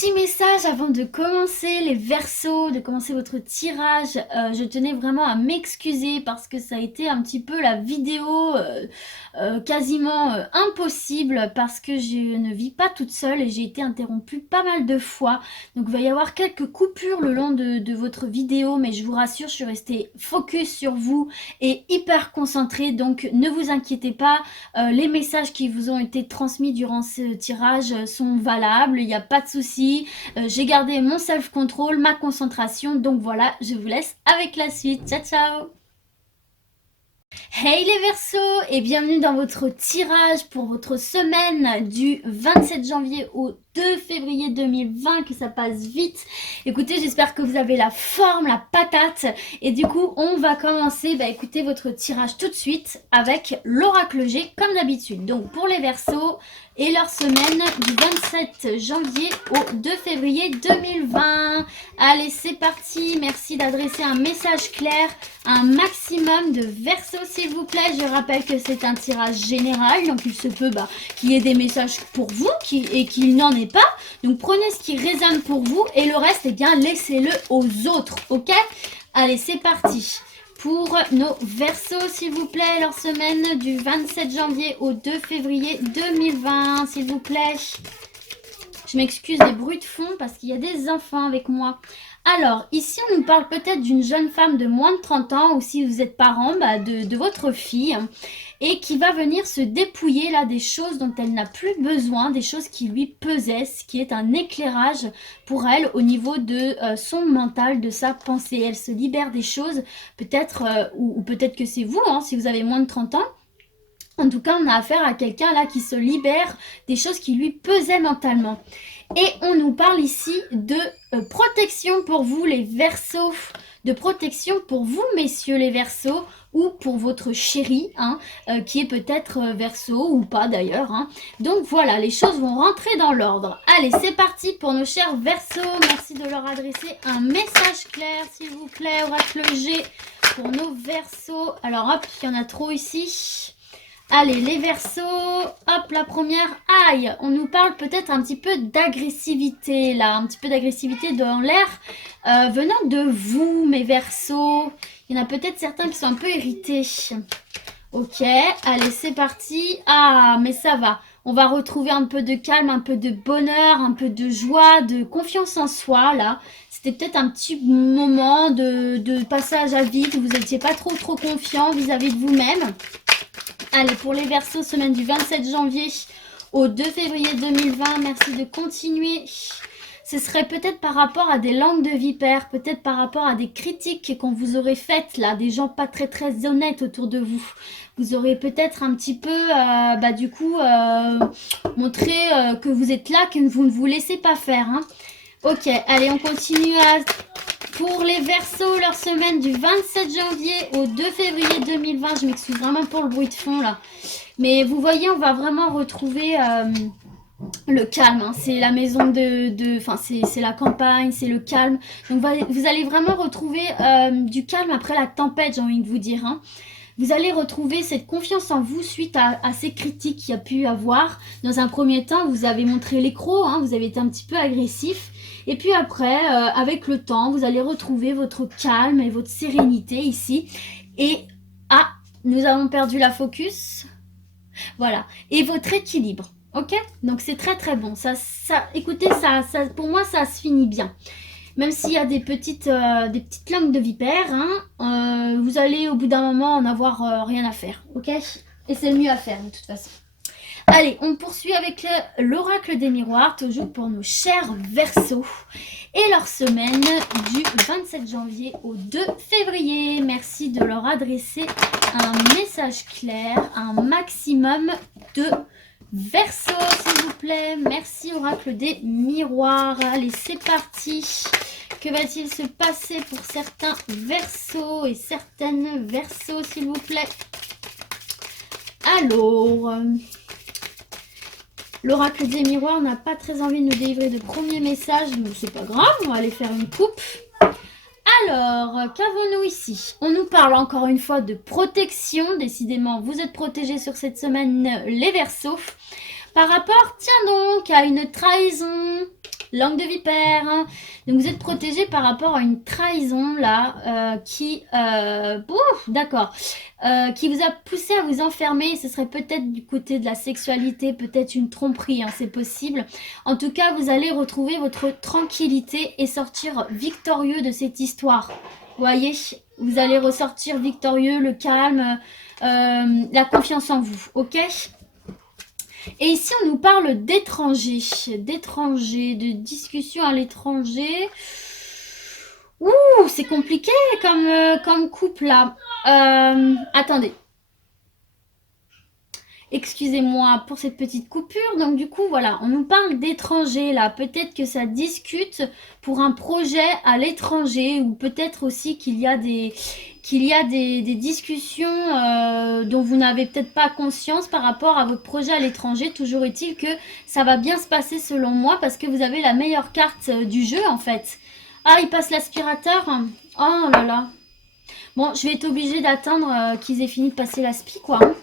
petit message avant de commencer les Verseaux, de commencer votre tirage. Je tenais vraiment à m'excuser parce que ça a été un petit peu la vidéo quasiment impossible parce que je ne vis pas toute seule et j'ai été interrompue pas mal de fois. Donc il va y avoir quelques coupures le long de votre vidéo, mais je vous rassure, je suis restée focus sur vous et hyper concentrée. Donc ne vous inquiétez pas, les messages qui vous ont été transmis durant ce tirage sont valables, il n'y a pas de souci. J'ai gardé mon self-control, ma concentration, donc voilà, je vous laisse avec la suite. Ciao ciao. Hey les Verseaux et bienvenue dans votre tirage pour votre semaine du 27 janvier au 2 février 2020, que ça passe vite. Écoutez, j'espère que vous avez la forme, la patate, et du coup on va commencer, écoutez, votre tirage tout de suite avec l'oracle G comme d'habitude. Donc pour les Verseaux et leur semaine du 27 janvier au 2 février 2020. Allez, c'est parti. Merci d'adresser un message clair à un maximum de Verseaux, s'il vous plaît. Je rappelle que c'est un tirage général, donc il se peut qu'il y ait des messages pour vous et qu'il n'en ait pas. Donc prenez ce qui résonne pour vous et le reste, eh bien, laissez-le aux autres, ok? Allez, c'est parti. Pour nos Verseaux, s'il vous plaît, leur semaine du 27 janvier au 2 février 2020, s'il vous plaît. Je m'excuse des bruits de fond parce qu'il y a des enfants avec moi. Alors, ici, on nous parle peut-être d'une jeune femme de moins de 30 ans, ou si vous êtes parent, de votre fille, et qui va venir se dépouiller là des choses dont elle n'a plus besoin, des choses qui lui pesaient, ce qui est un éclairage pour elle au niveau de son mental, de sa pensée. Elle se libère des choses, peut-être, ou peut-être que c'est vous, si vous avez moins de 30 ans. En tout cas, on a affaire à quelqu'un là qui se libère des choses qui lui pesaient mentalement. Et on nous parle ici de protection pour vous les Verseaux, de protection pour vous messieurs les Verseaux, ou pour votre chéri, qui est peut-être Verseau ou pas d'ailleurs. Donc voilà, les choses vont rentrer dans l'ordre. Allez, c'est parti pour nos chers Verseaux. Merci de leur adresser un message clair, s'il vous plaît, oracle G, pour nos Verseaux. Alors hop, il y en a trop ici. Allez, les Verseaux, hop, la première, aïe, on nous parle peut-être un petit peu d'agressivité, là, un petit peu d'agressivité dans l'air, venant de vous, mes Verseaux. Il y en a peut-être certains qui sont un peu irrités. Ok, allez, c'est parti. Ah, mais ça va. On va retrouver un peu de calme, un peu de bonheur, un peu de joie, de confiance en soi, là. C'était peut-être un petit moment de passage à vide, où vous n'étiez pas trop confiant vis-à-vis de vous-même. Allez, pour les Verseaux, semaine du 27 janvier au 2 février 2020, merci de continuer. Ce serait peut-être par rapport à des langues de vipères, peut-être par rapport à des critiques qu'on vous aurait faites, là, des gens pas très honnêtes autour de vous. Vous aurez peut-être un petit peu, montré que vous êtes là, que vous ne vous laissez pas faire. Ok, allez, on continue pour les Verseaux, leur semaine du 27 janvier au 2 février 2020. Je m'excuse vraiment pour le bruit de fond là. Mais vous voyez, on va vraiment retrouver le calme. C'est la maison c'est la campagne, c'est le calme. Donc vous allez vraiment retrouver du calme après la tempête, j'ai envie de vous dire. Vous allez retrouver cette confiance en vous suite à ces critiques qu'il y a pu avoir. Dans un premier temps, vous avez montré l'écrou, vous avez été un petit peu agressif. Et puis après, avec le temps, vous allez retrouver votre calme et votre sérénité ici. Et, nous avons perdu la focus. Voilà. Et votre équilibre. Ok? Donc c'est très bon. Écoutez, pour moi, ça se finit bien. Même s'il y a des petites langues de vipère, vous allez au bout d'un moment en avoir rien à faire, ok? Et c'est le mieux à faire de toute façon. Allez, on poursuit avec l'oracle des miroirs, toujours pour nos chers Verseaux. Et leur semaine du 27 janvier au 2 février. Merci de leur adresser un message clair, un maximum de Verseaux, s'il vous plaît. Merci, oracle des miroirs. Allez, c'est parti. Que va-t-il se passer pour certains Verseaux et certaines Verseaux, s'il vous plaît? Alors, l'oracle des miroirs n'a pas très envie de nous délivrer de premiers messages, mais c'est pas grave, on va aller faire une coupe. Alors, qu'avons-nous ici? On nous parle encore une fois de protection. Décidément, vous êtes protégés sur cette semaine, les Verseaux. Par rapport, tiens donc, à une trahison. Langue de vipère. Hein. Donc vous êtes protégé par rapport à une trahison là d'accord, qui vous a poussé à vous enfermer. Ce serait peut-être du côté de la sexualité, peut-être une tromperie, hein, c'est possible. En tout cas, vous allez retrouver votre tranquillité et sortir victorieux de cette histoire. Vous voyez, vous allez ressortir victorieux, le calme, la confiance en vous, ok? Et ici, on nous parle d'étrangers, de discussions à l'étranger. Ouh, c'est compliqué comme couple là. Attendez. Excusez-moi pour cette petite coupure. Donc du coup, voilà, on nous parle d'étrangers là. Peut-être que ça discute pour un projet à l'étranger ou peut-être aussi qu'il y a des discussions dont vous n'avez peut-être pas conscience par rapport à votre projet à l'étranger. Toujours est-il que ça va bien se passer selon moi parce que vous avez la meilleure carte du jeu en fait. Ah, il passe l'aspirateur. Oh là là. Bon, je vais être obligée d'attendre qu'ils aient fini de passer l'aspi quoi. Hein.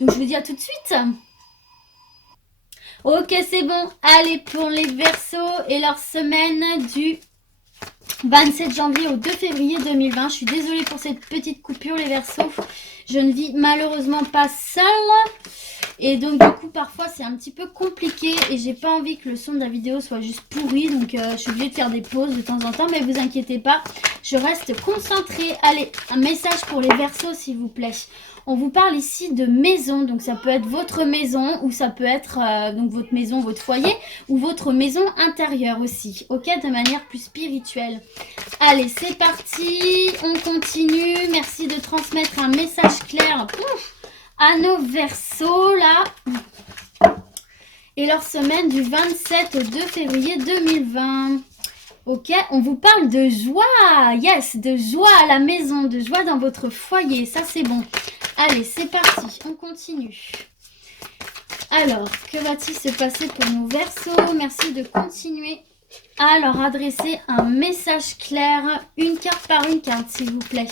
Donc je vous dis à tout de suite. Ok, c'est bon. Allez, pour les Verseaux et leur semaine du 27 janvier au 2 février 2020. Je suis désolée pour cette petite coupure, les Verseaux. Je ne vis malheureusement pas seule. Et donc du coup parfois c'est un petit peu compliqué et j'ai pas envie que le son de la vidéo soit juste pourri. Donc je suis obligée de faire des pauses de temps en temps. Mais vous inquiétez pas, je reste concentrée. Allez, un message pour les Verseaux s'il vous plaît. On vous parle ici de maison, donc ça peut être votre maison ou ça peut être donc votre maison, votre foyer ou votre maison intérieure aussi, ok, de manière plus spirituelle. Allez, c'est parti, on continue. Merci de transmettre un message clair à nos Verseaux là. Et leur semaine du 27 au 2 février 2020. Ok, on vous parle de joie, yes, de joie à la maison, de joie dans votre foyer, ça c'est bon. Allez, c'est parti, on continue. Alors, que va-t-il se passer pour nos Verseaux? Merci de continuer à leur adresser un message clair, une carte par une carte, s'il vous plaît.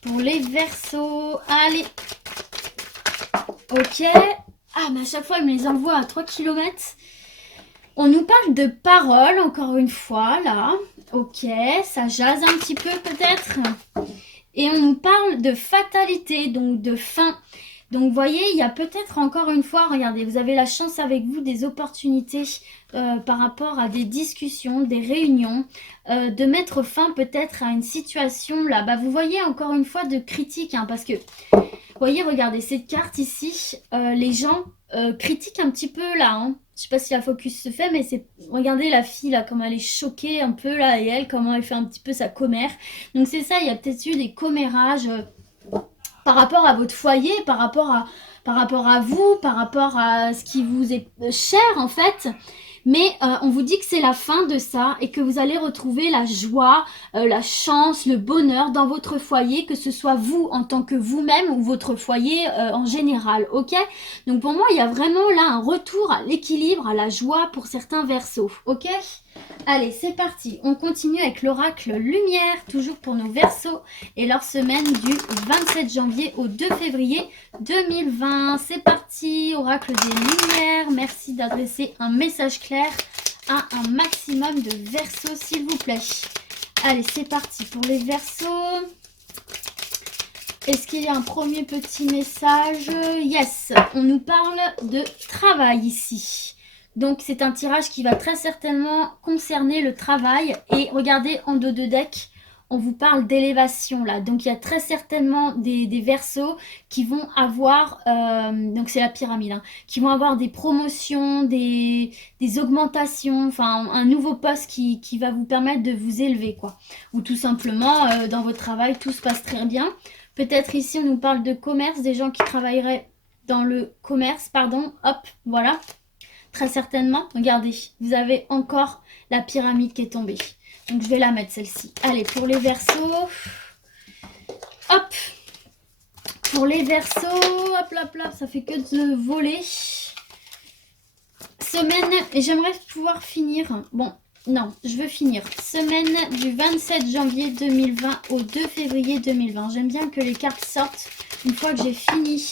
Pour les Verseaux, allez. Ok. Ah, mais à chaque fois, ils me les envoient à 3 km. On nous parle de paroles, encore une fois, là. Ok, ça jase un petit peu peut-être. Et on nous parle de fatalité, donc de fin. Donc, vous voyez, il y a peut-être encore une fois, regardez, vous avez la chance avec vous des opportunités par rapport à des discussions, des réunions, de mettre fin peut-être à une situation là. Bah, vous voyez encore une fois de critique, hein, parce que, vous voyez, regardez, cette carte ici, les gens critiquent un petit peu là. Hein. Je sais pas si la focus se fait, mais c'est, regardez la fille là, comme elle est choquée un peu là, et elle, comment elle fait un petit peu sa commère. Donc c'est ça, il y a peut-être eu des commérages par rapport à votre foyer, par rapport à vous, par rapport à ce qui vous est cher en fait. Mais on vous dit que c'est la fin de ça et que vous allez retrouver la joie, la chance, le bonheur dans votre foyer, que ce soit vous en tant que vous-même ou votre foyer en général, ok? Donc pour moi, il y a vraiment là un retour à l'équilibre, à la joie pour certains Verseaux, ok? Allez, c'est parti. On continue avec l'oracle Lumière, toujours pour nos Verseaux et leur semaine du 27 janvier au 2 février 2020. C'est parti, oracle des Lumières. Merci d'adresser un message clair à un maximum de Verseaux, s'il vous plaît. Allez, c'est parti pour les Verseaux. Est-ce qu'il y a un premier petit message? Yes, on nous parle de travail ici. Donc, c'est un tirage qui va très certainement concerner le travail. Et regardez, en dos de deck, on vous parle d'élévation là. Donc, il y a très certainement des Verseaux qui vont avoir, donc c'est la pyramide, hein, qui vont avoir des promotions, des augmentations, enfin un nouveau poste qui va vous permettre de vous élever, quoi. Ou tout simplement, dans votre travail, tout se passe très bien. Peut-être ici, on nous parle de commerce, des gens qui travailleraient dans le commerce, pardon. Hop, voilà. Très certainement. Regardez, vous avez encore la pyramide qui est tombée. Donc, je vais la mettre, celle-ci. Allez, pour les Verseaux. Hop. Pour les Verseaux. Hop, hop, hop. Ça fait que de voler. Semaine. Et j'aimerais pouvoir finir. Bon, non, je veux finir. Semaine du 27 janvier 2020 au 2 février 2020. J'aime bien que les cartes sortent une fois que j'ai fini.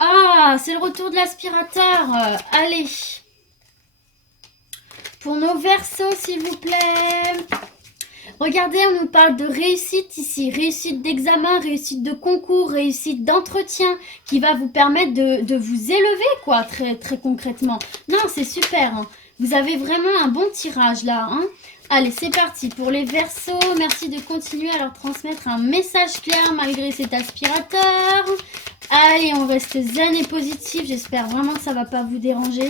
Ah, c'est le retour de l'aspirateur. Allez. pour nos Verseaux, s'il vous plaît. Regardez, on nous parle de réussite ici, réussite d'examen, réussite de concours, réussite d'entretien, qui va vous permettre de vous élever, quoi, très, très concrètement. Non, c'est super, hein. Vous avez vraiment un bon tirage, là, hein. Allez, c'est parti pour les Verseaux. Merci de continuer à leur transmettre un message clair malgré cet aspirateur. Allez, on reste zen et positif. J'espère vraiment que ça ne va pas vous déranger.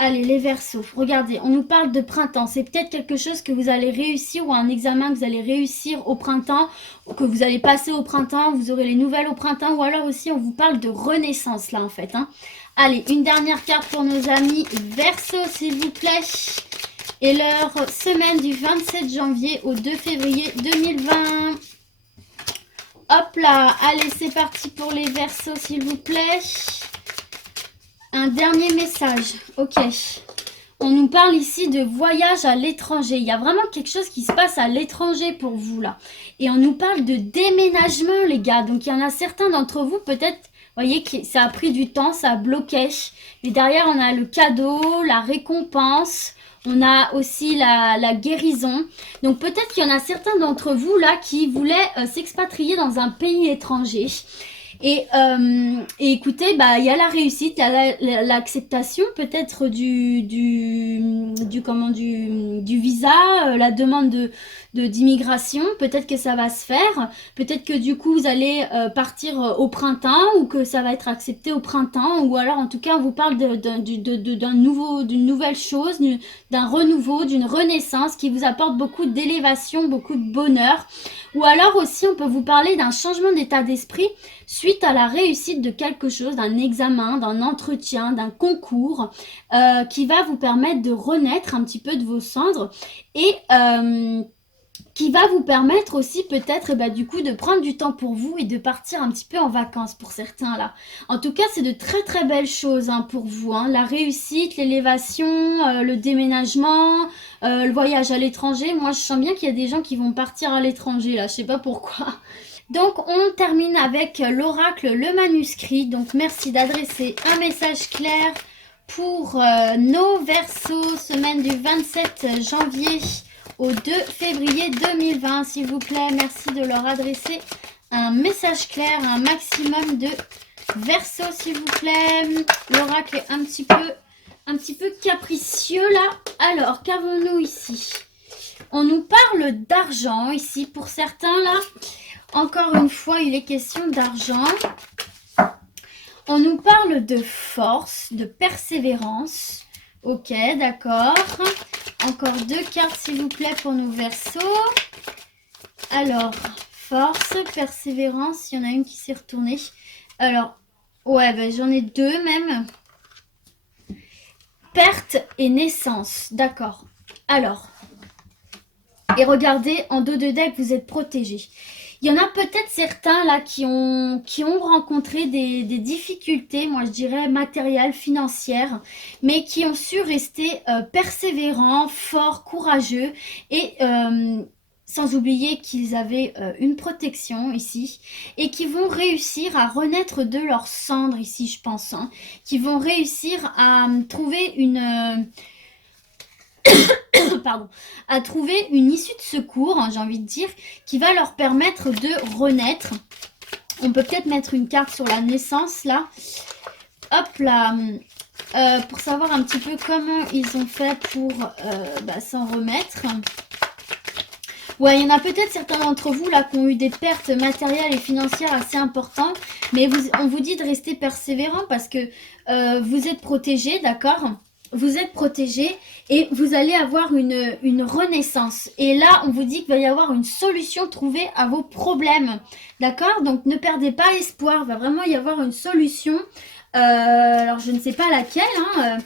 Allez, les Verseaux, regardez, on nous parle de printemps. C'est peut-être quelque chose que vous allez réussir ou un examen que vous allez réussir au printemps, ou que vous allez passer au printemps, vous aurez les nouvelles au printemps, ou alors aussi on vous parle de renaissance là en fait, hein. Allez, une dernière carte pour nos amis Verseaux, s'il vous plaît. Et leur semaine du 27 janvier au 2 février 2020. Hop là, allez, c'est parti pour les Verseaux, s'il vous plaît. Un dernier message, ok. On nous parle ici de voyage à l'étranger. Il y a vraiment quelque chose qui se passe à l'étranger pour vous là. Et on nous parle de déménagement les gars. Donc il y en a certains d'entre vous peut-être, vous voyez que ça a pris du temps, ça a bloqué. Mais derrière on a le cadeau, la récompense. On a aussi la guérison. Donc peut-être qu'il y en a certains d'entre vous là qui voulaient s'expatrier dans un pays étranger. Et écoutez, bah il y a la réussite, il y a l'acceptation peut-être du visa, la demande d'immigration. Peut-être que ça va se faire. Peut-être que du coup vous allez partir au printemps ou que ça va être accepté au printemps. Ou alors en tout cas on vous parle d'une nouvelle chose, d'un renouveau, d'une renaissance qui vous apporte beaucoup d'élévation, beaucoup de bonheur. Ou alors aussi on peut vous parler d'un changement d'état d'esprit suite à la réussite de quelque chose, d'un examen, d'un entretien, d'un concours qui va vous permettre de renaître un petit peu de vos cendres et qui va vous permettre aussi peut-être du coup de prendre du temps pour vous et de partir un petit peu en vacances pour certains là. En tout cas, c'est de très très belles choses hein, pour vous. Hein. La réussite, l'élévation, le déménagement, le voyage à l'étranger. Moi, je sens bien qu'il y a des gens qui vont partir à l'étranger là, je sais pas pourquoi. Donc, on termine avec l'oracle, le manuscrit. Donc, merci d'adresser un message clair pour nos Verseaux, semaine du 27 janvier au 2 février 2020, s'il vous plaît. Merci de leur adresser un message clair, un maximum de Verseaux, s'il vous plaît. L'oracle est un petit peu capricieux là. Alors, qu'avons-nous ici? On nous parle d'argent ici pour certains là. Encore une fois, il est question d'argent. On nous parle de force, de persévérance. Ok, d'accord. Encore deux cartes, s'il vous plaît, pour nos Verseaux. Alors, force, persévérance. Il y en a une qui s'est retournée. Alors, ouais, j'en ai deux même. Perte et naissance. D'accord. Alors, et regardez, en dos de deck, vous êtes protégés. Il y en a peut-être certains là qui ont rencontré des difficultés, moi je dirais matérielles, financières, mais qui ont su rester persévérants, forts, courageux et sans oublier qu'ils avaient une protection ici et qui vont réussir à renaître de leur cendre ici, je pense, hein, qui vont réussir à trouver pardon, à trouver une issue de secours, hein, j'ai envie de dire, qui va leur permettre de renaître. On peut peut-être mettre une carte sur la naissance, là. Hop là, pour savoir un petit peu comment ils ont fait pour s'en remettre. Ouais, il y en a peut-être certains d'entre vous, là, qui ont eu des pertes matérielles et financières assez importantes, mais on vous dit de rester persévérant parce que vous êtes protégés, d'accord ? Vous êtes protégés et vous allez avoir une renaissance. Et là, on vous dit qu'il va y avoir une solution trouvée à vos problèmes. D'accord? Donc, ne perdez pas espoir. Il va vraiment y avoir une solution. Alors, je ne sais pas laquelle, hein,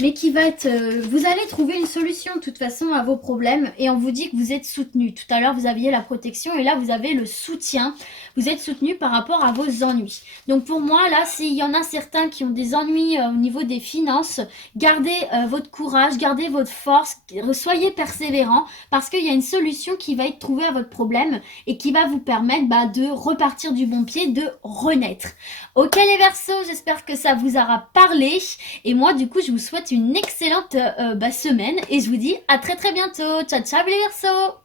mais qui va être... vous allez trouver une solution, de toute façon, à vos problèmes. Et on vous dit que vous êtes soutenu. Tout à l'heure, vous aviez la protection et là, vous avez le soutien vous êtes soutenu par rapport à vos ennuis. Donc pour moi, là, s'il y en a certains qui ont des ennuis au niveau des finances, gardez votre courage, gardez votre force, soyez persévérants parce qu'il y a une solution qui va être trouvée à votre problème et qui va vous permettre de repartir du bon pied, de renaître. Ok les Verseaux, j'espère que ça vous aura parlé et moi du coup je vous souhaite une excellente semaine et je vous dis à très très bientôt. Ciao ciao les Verseaux.